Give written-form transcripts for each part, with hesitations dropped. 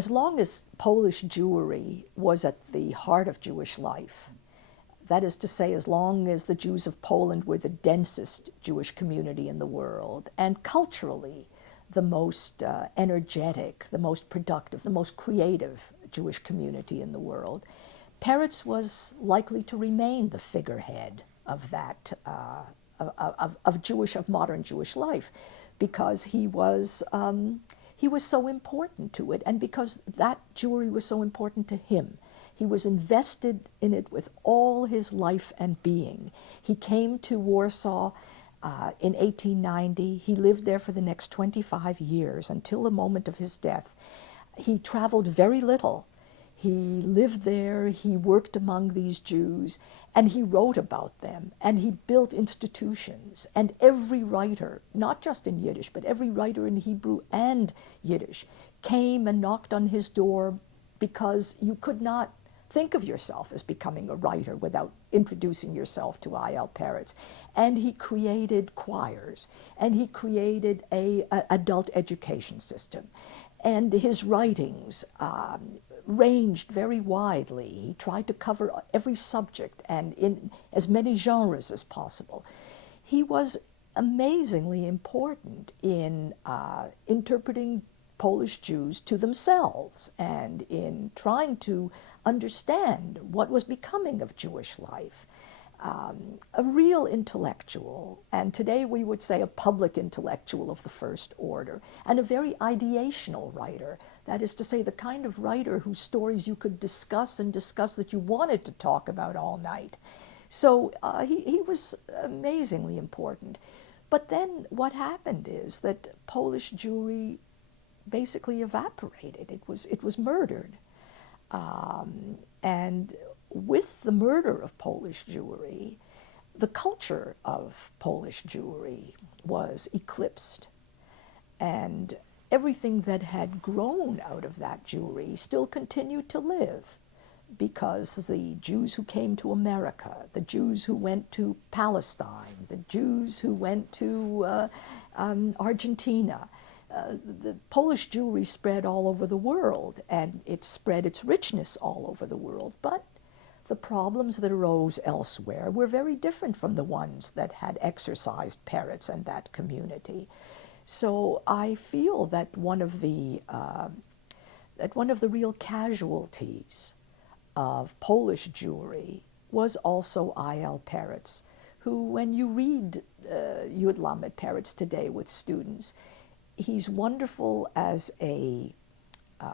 as long as Polish Jewry was at the heart of Jewish life, that is to say, as long as the Jews of Poland were the densest Jewish community in the world, and culturally the most energetic, the most productive, the most creative Jewish community in the world, Peretz was likely to remain the figurehead of that, of modern Jewish life, because he was so important to it, and because that Jewry was so important to him. He was invested in it with all his life and being. He came to Warsaw in 1890. He lived there for the next 25 years until the moment of his death. He traveled very little. He lived there, he worked among these Jews, and he wrote about them, and he built institutions. And every writer, not just in Yiddish, but every writer in Hebrew and Yiddish, came and knocked on his door, because you could not think of yourself as becoming a writer without introducing yourself to I.L. Peretz. And he created choirs, and he created an adult education system. And his writings ranged very widely. He tried to cover every subject and in as many genres as possible. He was amazingly important in interpreting Polish Jews to themselves and in trying to understand what was becoming of Jewish life. A real intellectual, and today we would say a public intellectual of the first order, and a very ideational writer. That is to say, the kind of writer whose stories you could discuss and discuss, that you wanted to talk about all night. So he was amazingly important. But then what happened is that Polish Jewry basically evaporated. It was murdered. And with the murder of Polish Jewry, the culture of Polish Jewry was eclipsed. And everything that had grown out of that Jewry still continued to live, because the Jews who came to America, the Jews who went to Palestine, the Jews who went to Argentina, the Polish Jewry spread all over the world, and it spread its richness all over the world. But the problems that arose elsewhere were very different from the ones that had exercised Peretz and that community. So I feel that one of the real casualties of Polish Jewry was also I.L. Peretz, who, when you read Yud Lamed Peretz today with students, he's wonderful as a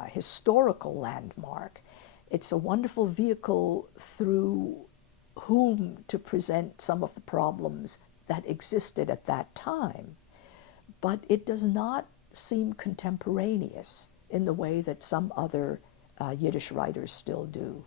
historical landmark. It's a wonderful vehicle through whom to present some of the problems that existed at that time. But it does not seem contemporaneous in the way that some other Yiddish writers still do.